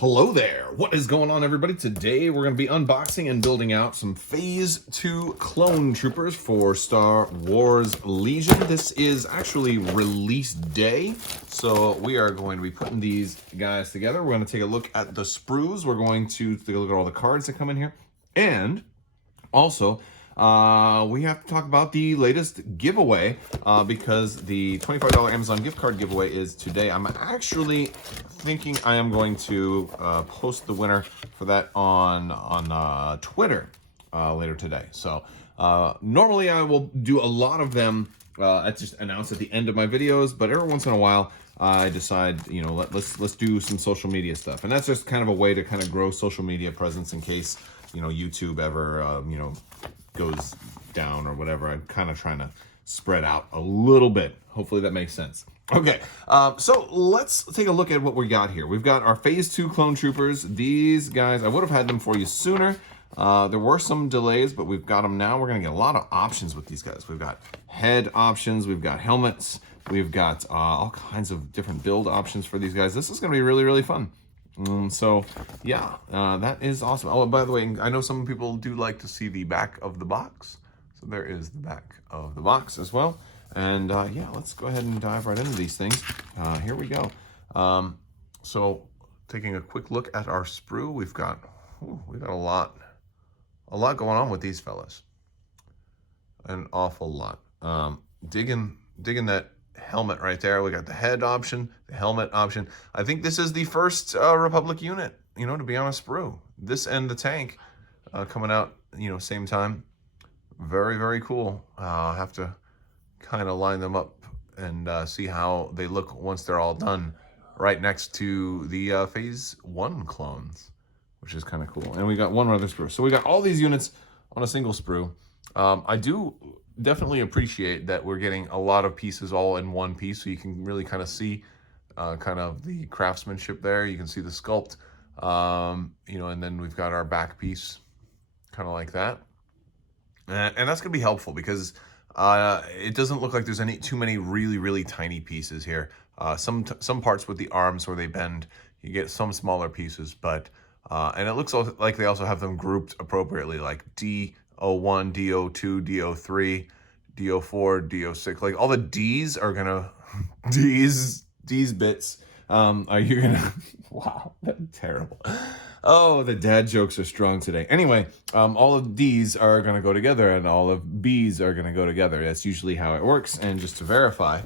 Hello there. What is going on, everybody? Today we're going to be unboxing and building out some Phase 2 clone troopers for Star Wars Legion. This is actually release day, so we are going to be putting these guys together. We're going to take a look at the sprues. We're going to take a look at all the cards that come in here. And also, we have to talk about the latest giveaway because the $25 Amazon gift card giveaway is today. I'm actually thinking I am going to post the winner for that on Twitter later today. So normally I will do a lot of them. I just announce at the end of my videos, but every once in a while I decide, you know, let's do some social media stuff, and that's just kind of a way to kind of grow social media presence in case, you know, YouTube ever you know, goes down or whatever. I'm kind of trying to spread out a little bit. Hopefully that makes sense. Okay, so let's take a look at what we got here. We've got our Phase 2 clone troopers. These guys, I would have had them for you sooner. There were some delays, but we've got them now. We're going to get a lot of options with these guys. We've got head options. We've got helmets. We've got all kinds of different build options for these guys. This is going to be really, really fun. So yeah, that is awesome. Oh, by the way, I know some people do like to see the back of the box. So there is the back of the box as well. And yeah, let's go ahead and dive right into these things. Here we go. So taking a quick look at our sprue, we've got a lot going on with these fellas. An awful lot. Digging that helmet right there. We got the head option, the helmet option. I think this is the first Republic unit, you know, to be on a sprue. This and the tank coming out, you know, same time. Very, very cool. I'll have to kind of line them up and see how they look once they're all done, right next to the Phase 1 clones, which is kind of cool. And we got one other sprue. So we got all these units on a single sprue. I do definitely appreciate that we're getting a lot of pieces all in one piece, so you can really kind of see kind of the craftsmanship there. You can see the sculpt, you know, and then we've got our back piece kind of like that. And that's going to be helpful because it doesn't look like there's too many really tiny pieces here. Some parts with the arms where they bend, you get some smaller pieces, but and it looks like they also have them grouped appropriately, like D01, D02, D03, D04, D06. Like all the D's are gonna D's bits. Are you gonna? Wow, that's terrible. Oh, the dad jokes are strong today. Anyway, all of D's are gonna go together, and all of B's are gonna go together. That's usually how it works. And just to verify,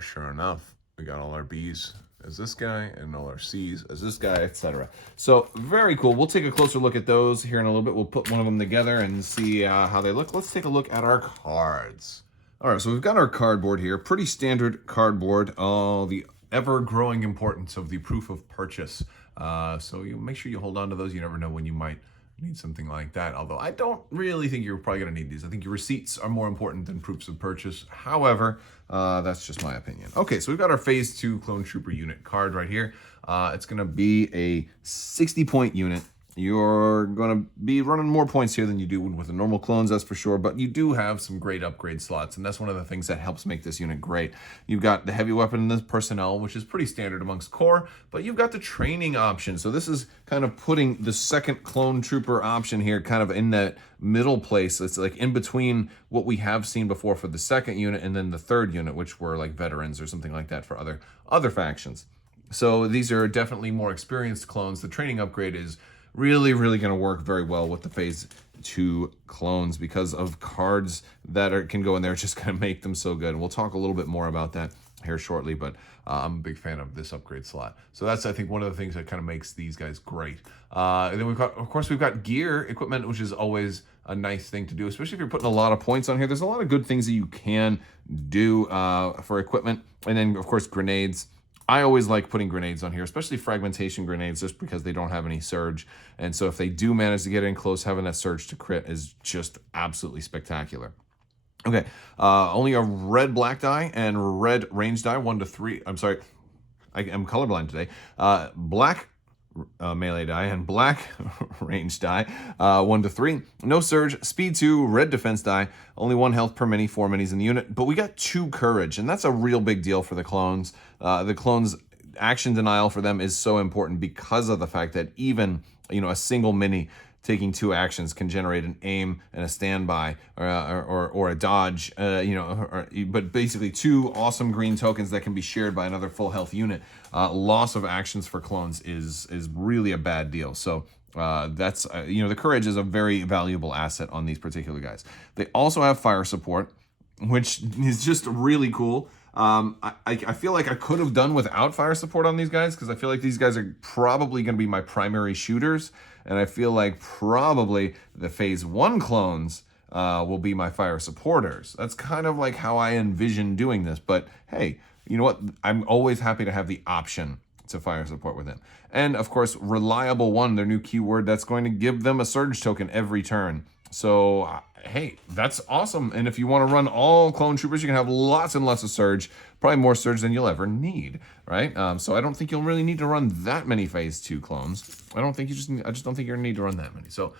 sure enough, we got all our B's as this guy and all our C's as this guy, etc. So very cool. We'll take a closer look at those here in a little bit. We'll put one of them together and see how they look. Let's take a look at our cards. All right, so we've got our cardboard here. Pretty standard cardboard. The ever-growing importance of the proof of purchase. So you make sure you hold on to those. You never know when you might need something like that. Although I don't really think you're probably going to need these. I think your receipts are more important than proofs of purchase. However, that's just my opinion. Okay, so we've got our Phase 2 Clone Trooper unit card right here. It's going to be a 60-point unit. You're going to be running more points here than you do with the normal clones, that's for sure, but you do have some great upgrade slots, and that's one of the things that helps make this unit great. You've got the heavy weapon and the personnel, which is pretty standard amongst core, but you've got the training option. So this is kind of putting the second clone trooper option here kind of in that middle place. It's like in between what we have seen before for the second unit and then the third unit, which were like veterans or something like that for other factions. So these are definitely more experienced clones. The training upgrade is really going to work very well with the Phase 2 clones because of cards that can go in there. It's just going to make them so good. And we'll talk a little bit more about that here shortly, but I'm a big fan of this upgrade slot. So that's, I think, one of the things that kind of makes these guys great. And then of course, we've got gear equipment, which is always a nice thing to do, especially if you're putting a lot of points on here. There's a lot of good things that you can do for equipment. And then, of course, grenades. I always like putting grenades on here, especially fragmentation grenades, just because they don't have any surge. And so if they do manage to get in close, having that surge to crit is just absolutely spectacular. Okay, only a red black die and red range die, 1 to 3. I'm sorry, I am colorblind today. Black melee die and black range die, 1 to 3. No surge, speed 2, red defense die, only 1 health per mini, 4 minis in the unit. But we got 2 courage, and that's a real big deal for the clones. The clones action denial for them is so important because of the fact that even, a single mini taking 2 actions can generate an aim and a standby or a dodge, but basically 2 awesome green tokens that can be shared by another full health unit. Loss of actions for clones is really a bad deal. So that's, the courage is a very valuable asset on these particular guys. They also have fire support, which is just really cool. I feel like I could have done without fire support on these guys, because I feel like these guys are probably going to be my primary shooters, and I feel like probably the Phase 1 clones will be my fire supporters. That's kind of like how I envision doing this, but hey, you know what? I'm always happy to have the option to fire support with them. And of course, Reliable One, their new keyword, that's going to give them a surge token every turn. So, hey, that's awesome. And if you want to run all clone troopers, you can have lots and lots of surge, probably more surge than you'll ever need, right? So I don't think you'll really need to run that many Phase 2 clones. I just don't think you're gonna need to run that many. So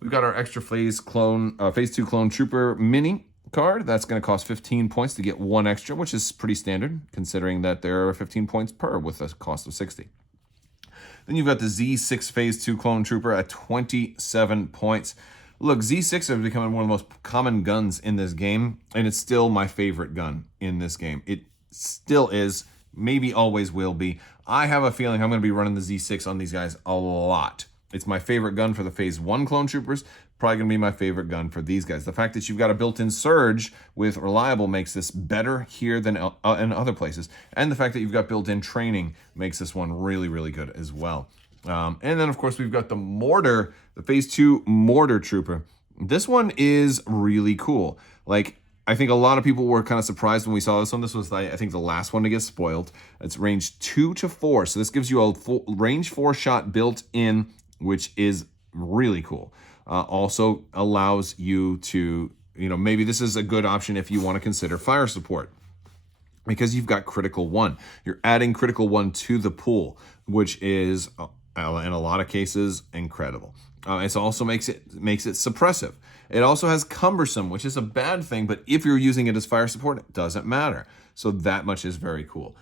we've got our extra Phase 2 clone trooper mini card. That's going to cost 15 points to get 1 extra, which is pretty standard considering that there are 15 points per with a cost of 60. Then you've got the Z6 Phase 2 clone trooper at 27 points. Look, Z6 has become one of the most common guns in this game, and it's still my favorite gun in this game. It still is, maybe always will be. I have a feeling I'm going to be running the Z6 on these guys a lot. It's my favorite gun for the Phase 1 clone troopers, probably going to be my favorite gun for these guys. The fact that you've got a built-in surge with Reliable makes this better here than in other places, and the fact that you've got built-in training makes this one really, really good as well. And then, of course, we've got the mortar, the Phase 2 mortar trooper. This one is really cool. Like, I think a lot of people were kind of surprised when we saw this one. This was, I think, the last one to get spoiled. It's range 2 to 4. So this gives you a full range 4 shot built in, which is really cool. Also allows you to, maybe this is a good option if you want to consider fire support, because you've got critical 1. You're adding critical 1 to the pool, which is in a lot of cases incredible. It also makes it suppressive. It also has cumbersome, which is a bad thing, but if you're using it as fire support, it doesn't matter. So that much is very cool.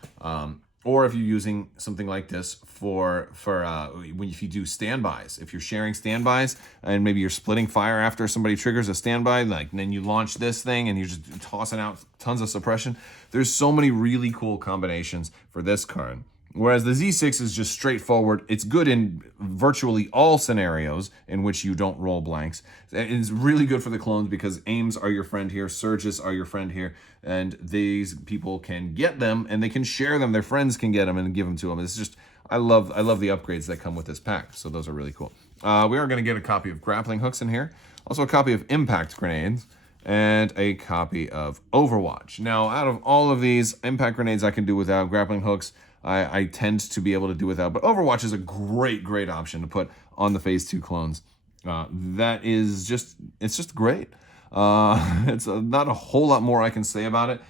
Or if you're using something like this if you do standbys, if you're sharing standbys and maybe you're splitting fire after somebody triggers a standby, and then you launch this thing and you're just tossing out tons of suppression. There's so many really cool combinations for this card. Whereas the Z6 is just straightforward. It's good in virtually all scenarios in which you don't roll blanks. It's really good for the clones because aims are your friend here, surges are your friend here, and these people can get them and they can share them. Their friends can get them and give them to them. It's just, I love the upgrades that come with this pack. So those are really cool. We are going to get a copy of grappling hooks in here, also a copy of impact grenades, and a copy of Overwatch. Now, out of all of these, impact grenades I can do without. Grappling hooks I tend to be able to do without, but Overwatch is a great option to put on the Phase 2 clones. That is just, it's just great. It's not a whole lot more I can say about it.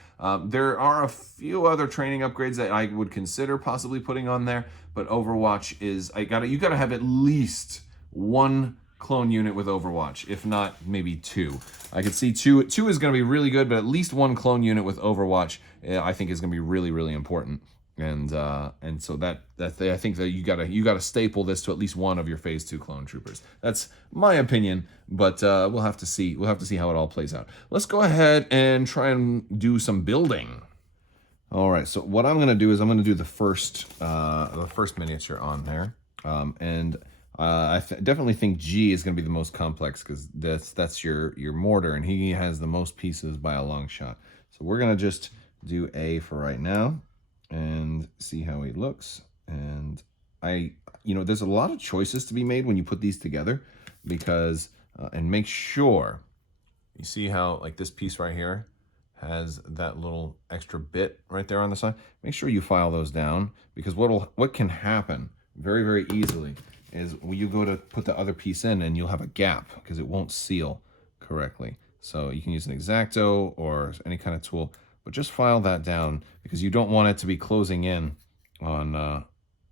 There are a few other training upgrades that I would consider possibly putting on there, but Overwatch is, you gotta have at least 1 clone unit with Overwatch, if not maybe 2. I could see 2 is gonna be really good, but at least 1 clone unit with Overwatch, I think is gonna be really important. And so I think that you gotta staple this to at least 1 of your Phase 2 clone troopers. That's my opinion, but we'll have to see how it all plays out. Let's go ahead and try and do some building. All right, so what I'm gonna do is I'm gonna do the first miniature on there, and I definitely think G is gonna be the most complex because that's your mortar, and he has the most pieces by a long shot. So we're gonna just do A for right now and see how he looks. And there's a lot of choices to be made when you put these together, because and make sure you see how, like, this piece right here has that little extra bit right there on the side. Make sure you file those down, because what can happen very easily is when you go to put the other piece in and you'll have a gap because it won't seal correctly. So you can use an X-Acto or any kind of tool, but just file that down because you don't want it to be closing in on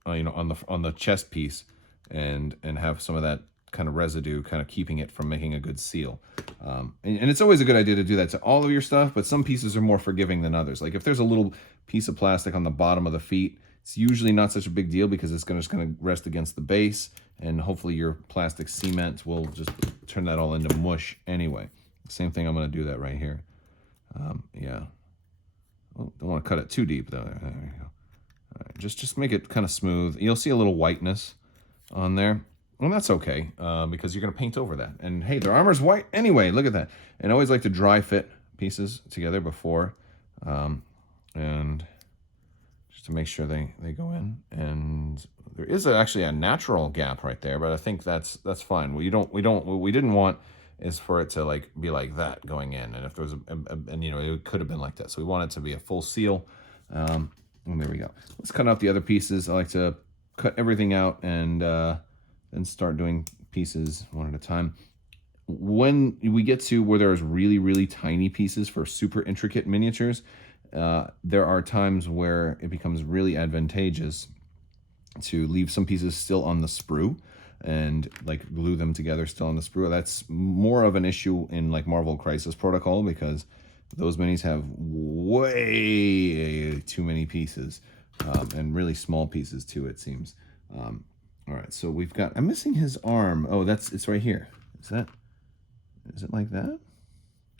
the chest piece and have some of that kind of residue kind of keeping it from making a good seal. And it's always a good idea to do that to all of your stuff, but some pieces are more forgiving than others. Like if there's a little piece of plastic on the bottom of the feet, It's usually not such a big deal because it's just gonna rest against the base, and hopefully your plastic cement will just turn that all into mush anyway. Same thing, I'm gonna do that right here. Yeah. Oh, don't want to cut it too deep though. There you go. All right, just make it kind of smooth. You'll see a little whiteness on there. Well, that's okay, because you're going to paint over that. And hey, their armor's white anyway. Look at that. And I always like to dry fit pieces together before, and just to make sure they go in. And there is actually a natural gap right there, but I think that's fine. What we didn't want is for it to like be like that going in. And if there was and you know, it could have been like that. So we want it to be a full seal. And there we go. Let's cut out the other pieces. I like to cut everything out and then start doing pieces one at a time. When we get to where there's really tiny pieces for super intricate miniatures, there are times where it becomes really advantageous to leave some pieces still on the sprue and like glue them together still on the sprue. That's more of an issue in like Marvel Crisis Protocol because those minis have way too many pieces, and really small pieces too, it seems. All right, so we've got, I'm missing his arm. Oh, it's right here. Is it like that?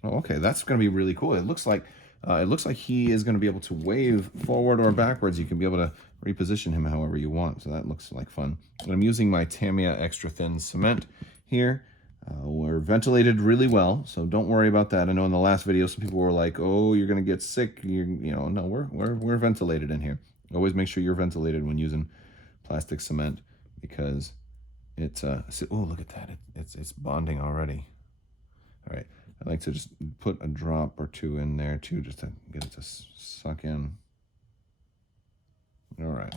Oh, okay, that's gonna be really cool. It looks like he is gonna be able to wave forward or backwards. You can be able to reposition him however you want. So that looks like fun. And I'm using my Tamiya extra thin cement here. We're ventilated really well, so don't worry about that. I know in the last video some people were like, "Oh, you're gonna get sick." You know, no, we're ventilated in here. Always make sure you're ventilated when using plastic cement because it's oh, look at that, it's bonding already. All right, I like to just put a drop or two in there too, just to get it to suck in. All right.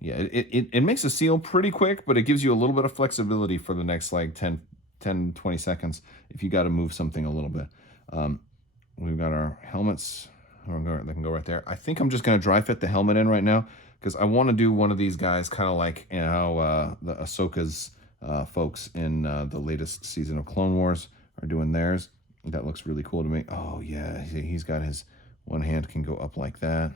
Yeah, it makes a seal pretty quick, but it gives you a little bit of flexibility for the next like 10, 20 seconds if you got to move something a little bit. We've got our helmets. They can go right there. I think I'm just going to dry fit the helmet in right now because I want to do one of these guys kind of like, you know, how the Ahsoka's folks in the latest season of Clone Wars are doing theirs. That looks really cool to me. Oh, yeah, he's got his one hand can go up like that.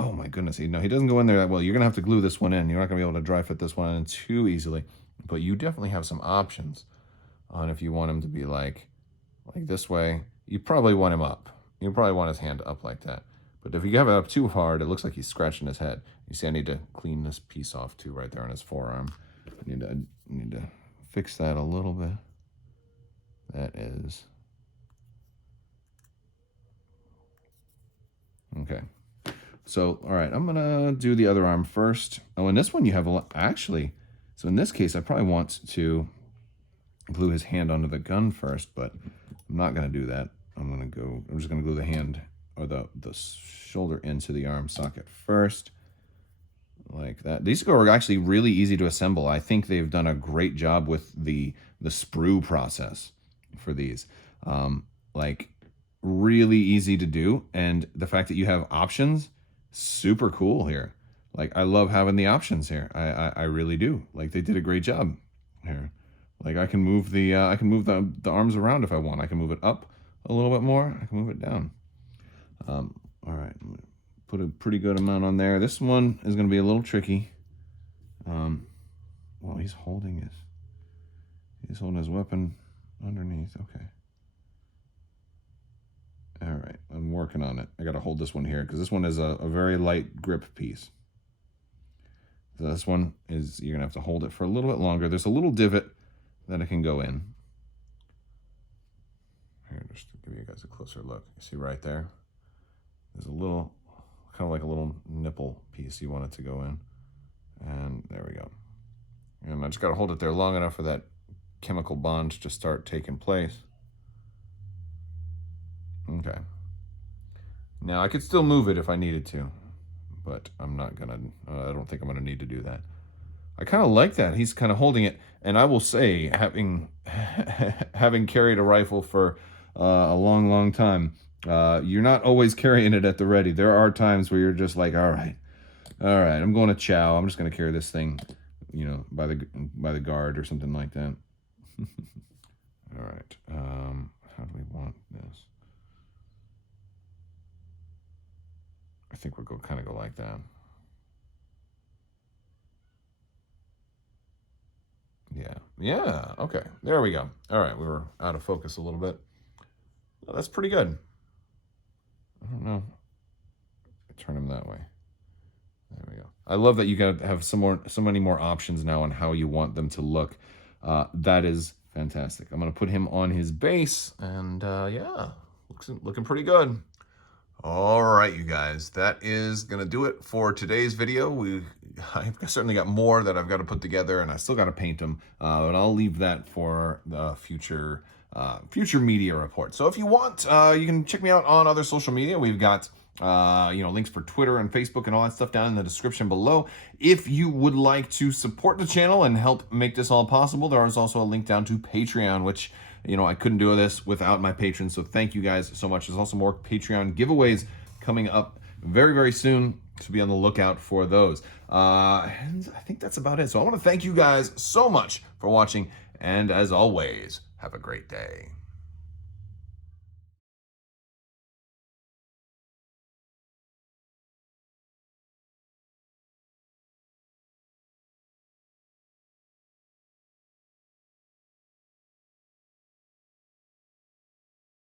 Oh my goodness, no, he doesn't go in there that well. You're gonna have to glue this one in. You're not gonna be able to dry fit this one in too easily, but you definitely have some options on if you want him to be like this way. You probably want him up. You probably want his hand up like that. But if you have it up too hard, it looks like he's scratching his head. You see, I need to clean this piece off too right there on his forearm. I need to fix that a little bit. That is okay. So, all right, I'm gonna do the other arm first. Oh, in this one you have a lot, actually. So in this case, I probably want to glue his hand onto the gun first, but I'm not gonna do that. I'm just gonna glue the hand or the shoulder into the arm socket first, like that. These are actually really easy to assemble. I think they've done a great job with the sprue process for these. Like really easy to do, and the fact that you have options. Super cool here. Like I love having the options here. I really do. Like they did a great job here. Like I can move the arms around if I want. I can move it up a little bit more. I can move it down. All right, I'm gonna put a pretty good amount on there. This one is going to be a little tricky. Well, he's holding his weapon underneath. Okay. All right, I'm working on it. I got to hold this one here because this one is a very light grip piece. So this one is, you're going to have to hold it for a little bit longer. There's a little divot that it can go in. Here, just to give you guys a closer look. You see right there? There's a little, kind of like a little nipple piece you want it to go in. And there we go. And I just got to hold it there long enough for that chemical bond to start taking place. Okay. Now I could still move it if I needed to, but I'm not gonna, I don't think I'm gonna need to do that. I kind of like that. He's kind of holding it. And I will say, having carried a rifle for a long time, you're not always carrying it at the ready. There are times where you're just like, all right, I'm going to chow. I'm just going to carry this thing, you know, by the guard or something like that. All right. How do we want this? I think we'll kind of go like that. Yeah, okay. There we go. All right, we were out of focus a little bit. Well, that's pretty good. I don't know. Turn them that way. There we go. I love that you got to have so many more options now on how you want them to look. That is fantastic. I'm going to put him on his base, and yeah, looking pretty good. All right, you guys, that is going to do it for today's video. I've certainly got more that I've got to put together, and I still got to paint them, but I'll leave that for the future media report. So if you want, you can check me out on other social media. We've got links for Twitter and Facebook and all that stuff down in the description below. If you would like to support the channel and help make this all possible, there is also a link down to Patreon, which, I couldn't do this without my patrons. So thank you guys so much. There's also more Patreon giveaways coming up very, very soon. So be on the lookout for those. And I think that's about it. So I want to thank you guys so much for watching. And as always, have a great day.